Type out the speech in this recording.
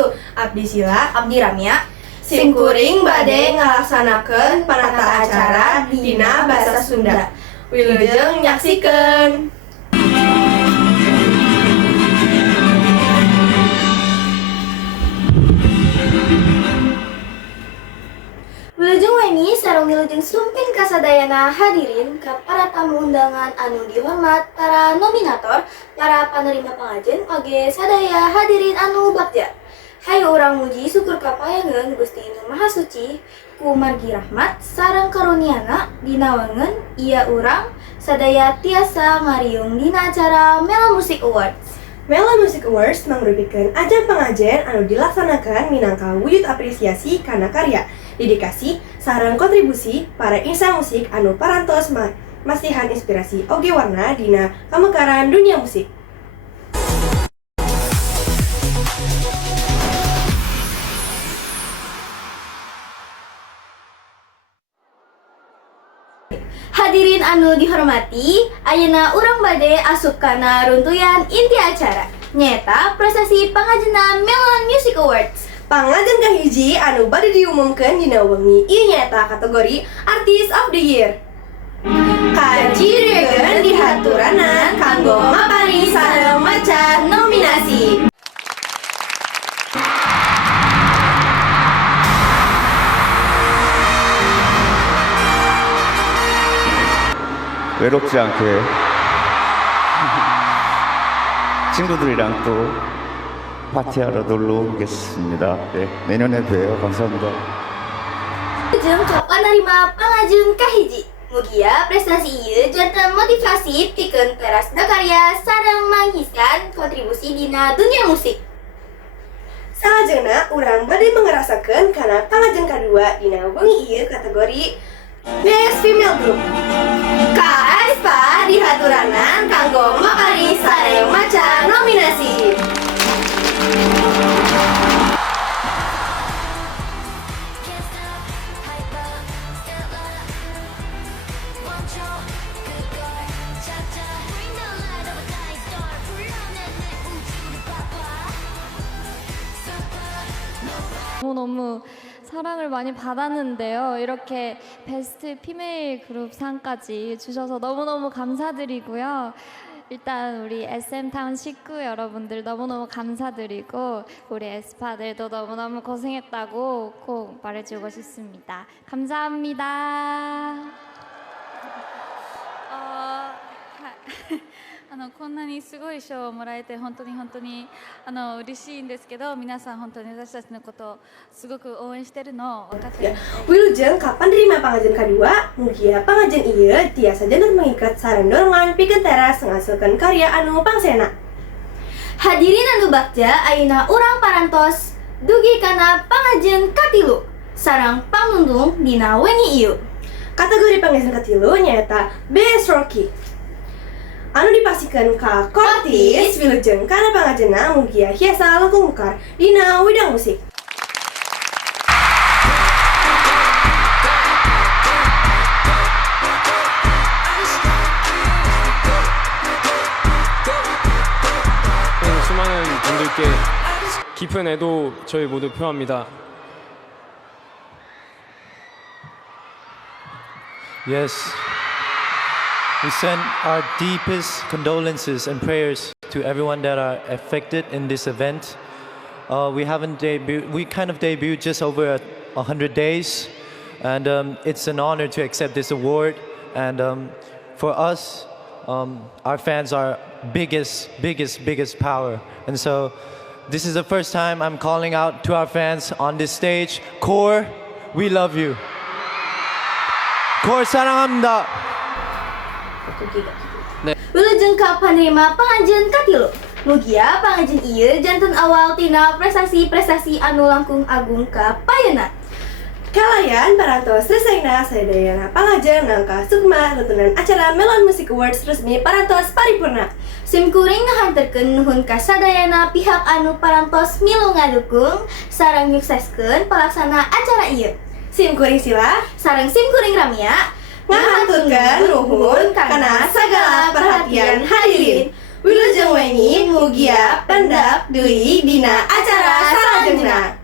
wabarakatuh. Abdi Sila, Abdi Ramya, simkuring bade ngalaksanakeun penata acara dina basa Sunda. Wilujeng nyaksikeun. Wilujeng weni sareng wilujeng sumping kasadayana hadirin ka para tamu undangan anu dihormat, para nominator, para panerima pangajen, oge sadaya hadirin anu bagja. Hayu urang muji syukur kapayangeun Gusti Inu Maha Suci ku margi rahmat sareng karuniana dina wangeun ieu urang sadaya tiasa ngariung dina acara Mela Music Awards. Mela Music Awards mangrupikeun ajang pangajen anu dilaksanakan minangka wujud apresiasi kana karya, dedikasi, sareng kontribusi para insan musik anu parantos masihan inspirasi oge warna dina pamekaran dunia musik. Hadirin anu dihormati, ayeuna urang bade asup kana runtuyan inti acara, nyaeta prestasi pangajenna Mela Music Awards. Pangajen kahiji anu bade diumumkeun dina wengi ieu nyaeta kategori Artist of the Year. Kajirieun dihaturanan kanggo mapari sareng maca nominasi. 외롭지 않게 친구들이랑 또 파티하러 놀러 오겠습니다. 네, 내년에 봬요. 감사합니다. Jeung ka panerima pangajen kahiji. Mugia prestasi ieu janten motivasi pikeun teras karya sareng manghiskan kontribusi dina dunia musik. Salajengna urang bade mangerasakeun kana pangajen kadua dina wengi ieu kategori Best Female Group. KAESPA dihaturanan kanggo mapari sareng maca nominasi. 너무 사랑을 많이 받았는데요. 이렇게 베스트 피메일 그룹 상까지 주셔서 너무너무 감사드리고요. 일단 우리 SM타운 식구 여러분들 너무너무 감사드리고 우리 에스파들도 너무너무 고생했다고 꼭 말해주고 싶습니다. 감사합니다. こんなにすごい賞をもらえて本当に嬉しいんですけど、皆さん本当に私たちのことをすごく応援してるのを分かってるので、Wilujeng ka panerima pangajen kadua, mugia pangajen ieu tiasa janten mengikat sareng dorongan pikeun teras ngasilkeun karya anu pangsena. Hadirin anu bagja, ayeuna urang parantos dugi kana pangajen katilu sareng pangundung dina wengi ieu. Kategori pangajen katilu nyaeta Best Rookie. Anu dipasikeun ka Kortis, wilujeng kana pangajenna mugia hiasa langkung mekar dina widang musik. 수많은 분들께 깊은 애도 저희 모두 표합니다. Yes. We send our deepest condolences and prayers to everyone that are affected in this event. We kind of debuted just over 100 days, and it's an honor to accept this award. And for us, our fans are biggest power. And so this is the first time I'm calling out to our fans on this stage. Core, we love you. core 사랑합니다. Wilujeng ka panerima pangajen katilu. Mugia pangajen ieu janten awal tina prestasi-prestasi anu langkung agung ka payeuna. Kalayan parantos selesaina sadayana pangajen nangka sukma rutunan acara Mela Music Awards resmi parantos paripurna. Simkuring ngahanterkeun nuhun ka sadayana pihak anu parantos milu ngadukung sareng nyukseskeun pelaksana acara ieu. Simkuring Sila sareng simkuring Ramya ngahanturkeun nuhun kana sagala perhatian hadirin. Wilujeng Weni Mugia Pendak Dui Dina acara Sarajengna.